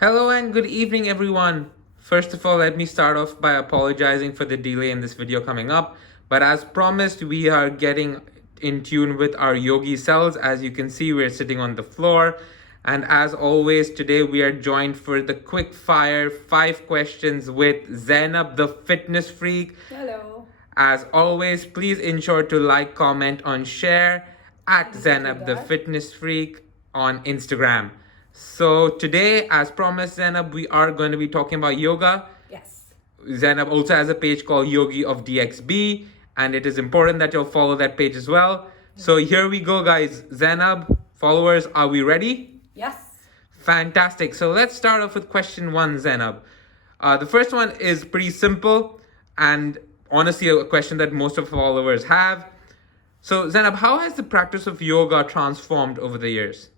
Hello and good evening, everyone. First of all, let me start off by apologizing for the delay in this video coming up. But as promised, we are getting in tune with our yogi selves. As you can see, we're sitting on the floor. And as always, today we are joined for the quick fire 5 questions with Zainab, the fitness freak. Hello. As always, please ensure to like, comment, and share at I will do Zainab the that. Fitness Freak on Instagram. So today, as promised, Zainab, we are going to be talking about yoga. Yes. Zainab also has a page called Yogi of DXB, and it is important that you'll follow that page as well. So here we go, guys. Zainab, followers, are we ready? Yes. Fantastic. So let's start off with question one, Zainab. The first one is pretty simple and honestly a question that most of our followers have. So, Zainab, how has the practice of yoga transformed over the years?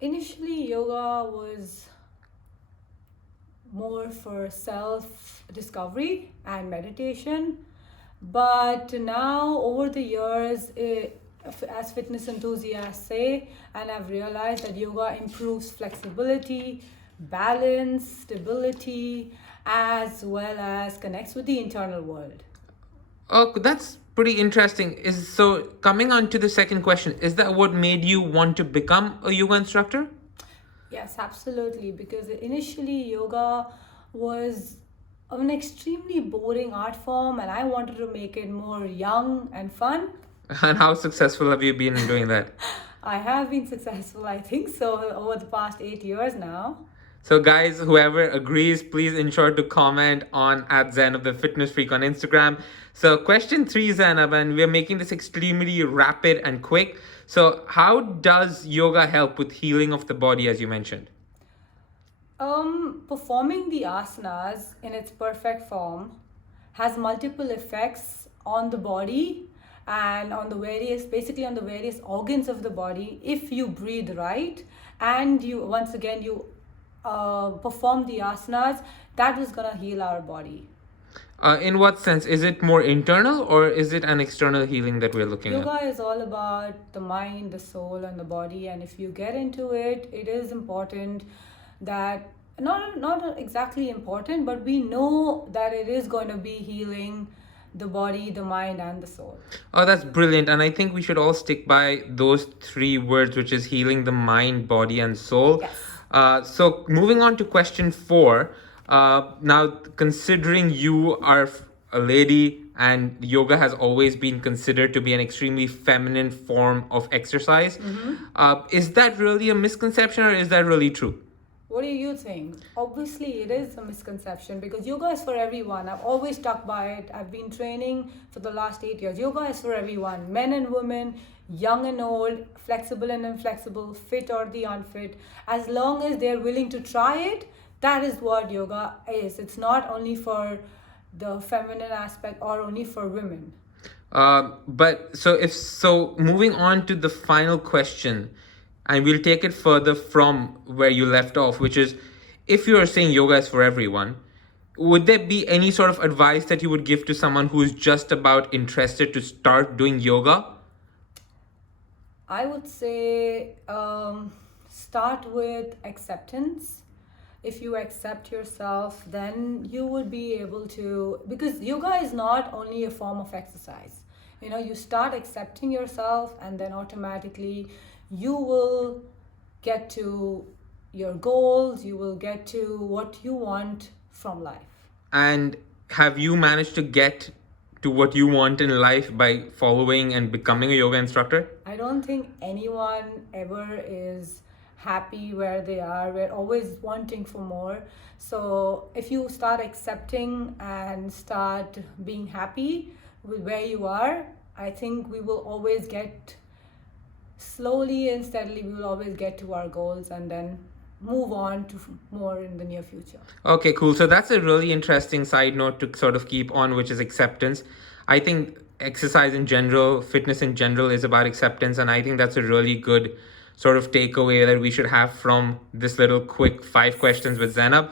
Initially, yoga was more for self discovery and meditation, but now over the years, as fitness enthusiasts say, and I've realized that yoga improves flexibility, balance, stability, as well as connects with the internal world. Oh, that's pretty interesting. Is so coming on to the second question, is that what made you want to become a yoga instructor? Yes, absolutely. Because initially, yoga was an extremely boring art form, and I wanted to make it more young and fun. And how successful have you been in doing that? I have been successful, I think so, over the past 8 years now. So, guys, whoever agrees, please ensure to comment on at Zainab the Fitness Freak on Instagram. So, question three, Zainab, and we're making this extremely rapid and quick. So, how does yoga help with healing of the body, as you mentioned? Performing the asanas in its perfect form has multiple effects on the body and on the basically on the various organs of the body if you breathe right and you once again you perform the asanas that is gonna heal our body. In what sense? Is it more internal or is it an external healing that we're looking at? Yoga is all about the mind, the soul, and the body. And if you get into it, it is important that not exactly important, but we know that it is going to be healing the body, the mind, and the soul. Oh, that's brilliant. And I think we should all stick by those three words, which is healing the mind, body, and soul. Yes. So, moving on to question four. Now, considering you are a lady and yoga has always been considered to be an extremely feminine form of exercise, is that really a misconception or is that really true? What do you think? Obviously, it is a misconception because yoga is for everyone. I've always stuck by it. I've been training for the last 8 years. Yoga is for everyone, men and women, young and old, flexible and inflexible, fit or the unfit. As long as they're willing to try it, that is what yoga is. It's not only for the feminine aspect or only for women. But so if so, moving on to the final question, and we'll take it further from where you left off, which is if you are saying yoga is for everyone, would there be any sort of advice that you would give to someone who is just about interested to start doing yoga? I would say start with acceptance. If you accept yourself, then you will be able to, because yoga is not only a form of exercise. You know, you start accepting yourself, and then automatically you will get to your goals, you will get to what you want from life. And have you managed to get to what you want in life by following and becoming a yoga instructor? I don't think anyone ever is happy where they are. We're always wanting for more. So if you start accepting and start being happy with where you are, I think we will always get slowly and steadily, we will always get to our goals and then move on to more in the near future. Okay, cool. So that's a really interesting side note to sort of keep on, which is acceptance. I think exercise in general, fitness in general is about acceptance. And I think that's a really good sort of takeaway that we should have from this little quick 5 questions with Zainab.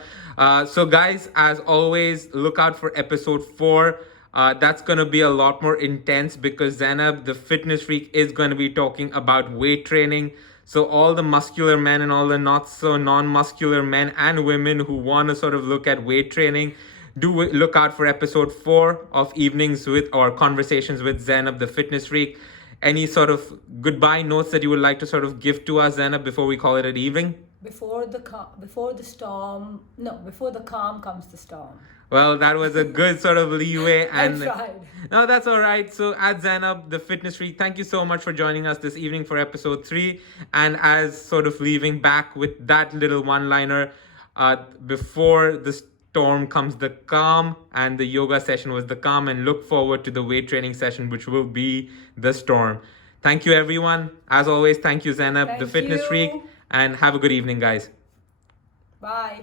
So, guys, as always, look out for episode 4. That's going to be a lot more intense because Zainab, the fitness freak, is going to be talking about weight training. So all the muscular men and all the not so non-muscular men and women who want to sort of look at weight training, look out for episode 4 of Evenings with or Conversations with Zainab, the fitness freak. Any sort of goodbye notes that you would like to sort of give to us, Zainab, before we call it an evening? Before the storm, no, before the calm comes the storm. Well, that was a good sort of leeway. I And tried. no, that's all right. So, at Zainab, the fitness freak, thank you so much for joining us this evening for episode 3. And as sort of leaving back with that little one liner, before the storm comes the calm, and the yoga session was the calm, and look forward to the weight training session, which will be the storm. Thank you, everyone. As always, thank you, Zainab, the Thank fitness freak, you. and have a good evening, guys. Bye.